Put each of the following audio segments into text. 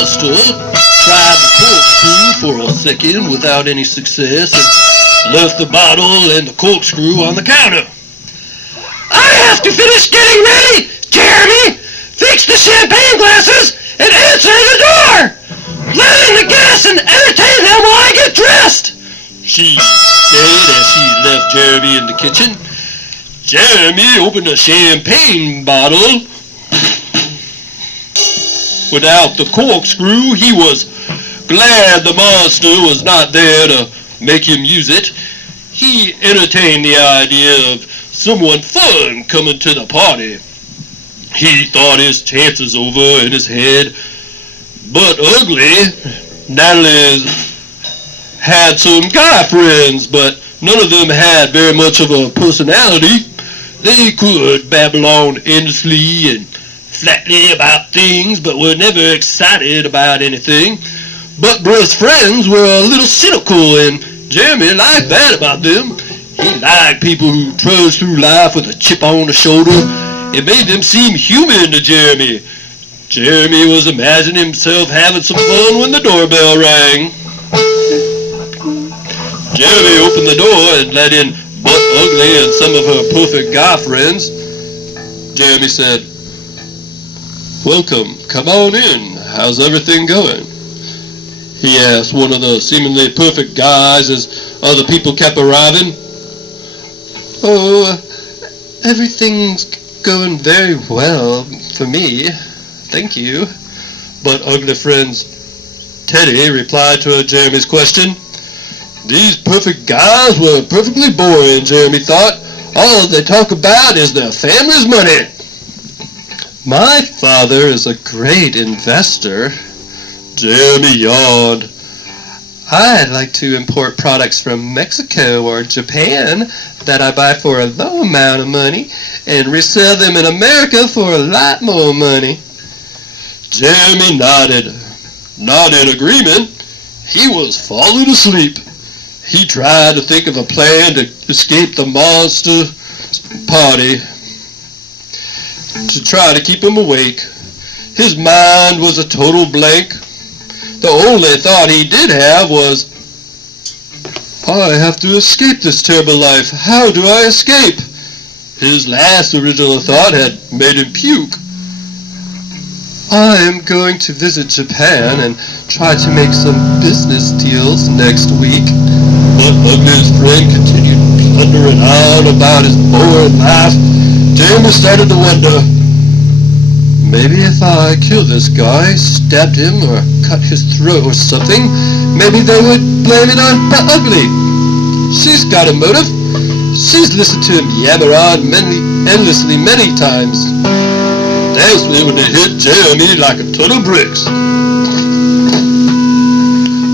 monster tried the corkscrew for a second without any success and left the bottle and the corkscrew on the counter. "I have to finish getting ready, Jeremy! Fix the champagne glasses and answer the door! Let in the guests and entertain them while I get dressed!" she said as she left Jeremy in the kitchen. Jeremy opened a champagne bottle. Without the corkscrew, he was glad the monster was not there to make him use it. He entertained the idea of someone fun coming to the party. He thought his chances over in his head. But ugly, Natalie had some guy friends, but none of them had very much of a personality. They could babble on endlessly and flatly about things, but were never excited about anything. But Bruce's friends were a little cynical, and Jeremy liked that about them. He liked people who trudged through life with a chip on the shoulder. It made them seem human to Jeremy. Jeremy was imagining himself having some fun when the doorbell rang. Jeremy opened the door and let in Butt Ugly and some of her perfect guy friends. Jeremy said, "Welcome, come on in. How's everything going?" he asked one of the seemingly perfect guys as other people kept arriving. "Oh, everything's going very well for me, thank you." But Ugly Friend's Teddy replied to Jeremy's question. These perfect guys were perfectly boring, Jeremy thought. All they talk about is their family's money. "My father is a great investor." Jeremy yawned. "I'd like to import products from Mexico or Japan that I buy for a low amount of money and resell them in America for a lot more money." Jeremy nodded agreement. He was falling asleep. He tried to think of a plan to escape the monster party, to try to keep him awake. His mind was a total blank. The only thought he did have was, "I have to escape this terrible life. How do I escape?" His last original thought had made him puke. "I am going to visit Japan and try to make some business deals next week." But Ugly's friend continued blundering on about his boring life. Jeremy started to wonder, maybe if I kill this guy, stabbed him, or cut his throat or something, maybe they would blame it on Ugly. She's got a motive. She's listened to him yammer on endlessly many times. That's when it hit Jeremy like a ton of bricks.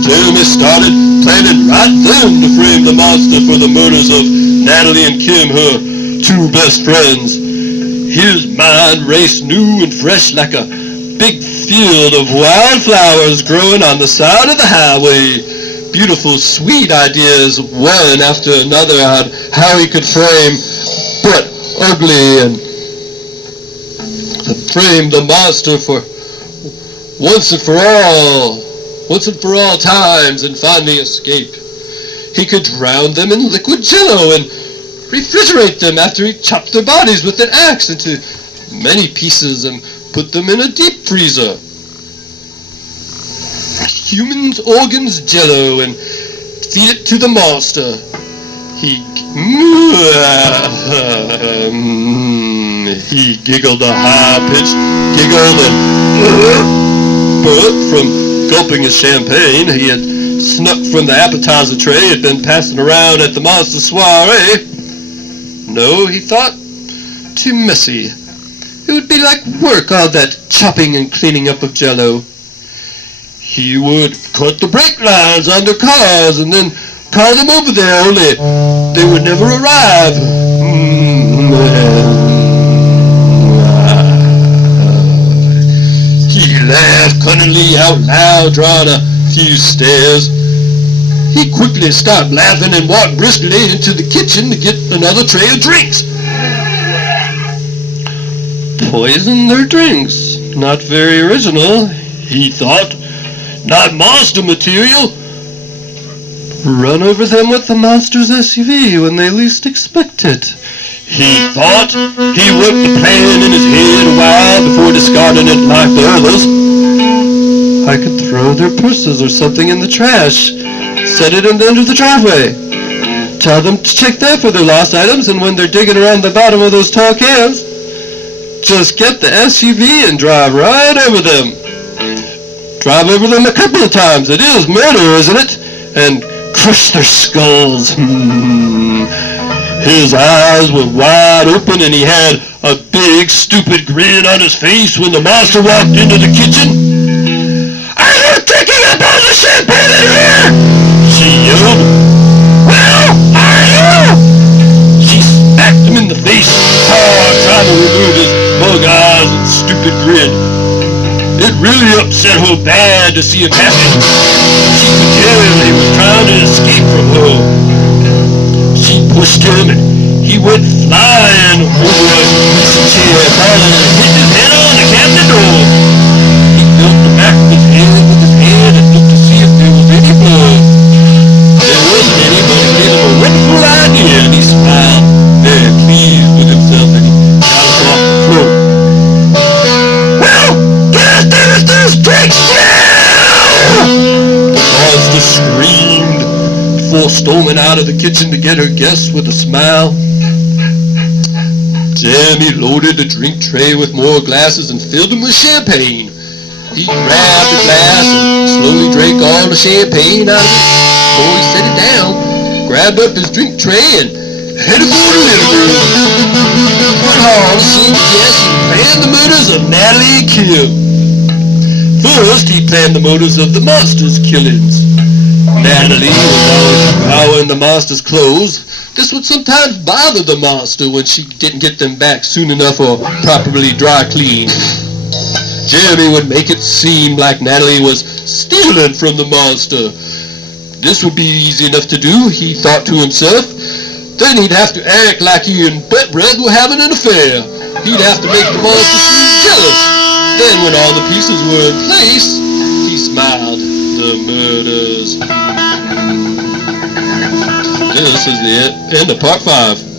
Jeremy started planning right then to frame the monster for the murders of Natalie and Kim, her two best friends. His mind raced new and fresh like a big field of wildflowers growing on the side of the highway. Beautiful, sweet ideas, one after another, on how he could frame Butt Ugly and frame the monster for once and for all times, and finally escape. He could drown them in liquid jello and refrigerate them after he chopped their bodies with an axe into many pieces and put them in a deep freezer. Humans' organs jello and feed it to the monster. He giggled a high-pitched giggle and but from gulping his champagne he had snuck from the appetizer tray had been passing around at the monster soiree. No, he thought, too messy. It would be like work, all that chopping and cleaning up of jello. He would cut the brake lines on their cars and then call them over there, only they would never arrive. He laughed cunningly out loud, drawing a few stairs. He quickly stopped laughing and walked briskly into the kitchen to get another tray of drinks. Poison their drinks. Not very original. he thought. Not monster material. Run over them with the monster's SUV when they least expect it. He thought. He worked the plan in his head a while before discarding it like the others. I could throw their purses or something in the trash. Set it in the end of the driveway. Tell them to check there for their lost items, and when they're digging around the bottom of those tall cans, just get the SUV and drive right over them. Drive over them a couple of times. It is murder, isn't it? And crush their skulls. His eyes were wide open, and he had a big, stupid grin on his face when the monster walked into the kitchen. Are you drinking up all the champagne in here? She yelled. Well, are you? She smacked him in the face hard, trying to remove his bug eyes and stupid grin. It really upset her bad to see him happy. She could tell he was trying to escape from her. She pushed him and he went flying over a easy chair, falling and hitting his head on the cabinet door. He felt the back of his head with his hand and looked to see if there was any blood. There wasn't any, but it gave him a wonderful idea, and he smiled, very pleased with himself, and he got up off the floor. Well, there's this drink now! The monster screamed before storming out of the kitchen to get her guests with a smile. Jeremy loaded the drink tray with more glasses and filled them with champagne. He grabbed the glass and slowly drank all the champagne out of it before he set it down, grabbed up his drink tray and headed for the living room. He went home to see the guests and planned the murders of Natalie and Kim. First, he planned the motives of the monster's killings. Natalie was always devouring the monster's clothes. This would sometimes bother the monster when she didn't get them back soon enough or properly dry cleaned. Jeremy would make it seem like Natalie was stealing from the monster. This would be easy enough to do, he thought to himself. Then he'd have to act like he and Bread were having an affair. He'd have to make the monster seem jealous. Then when all the pieces were in place, he smiled. The murders. This is the end of part 5.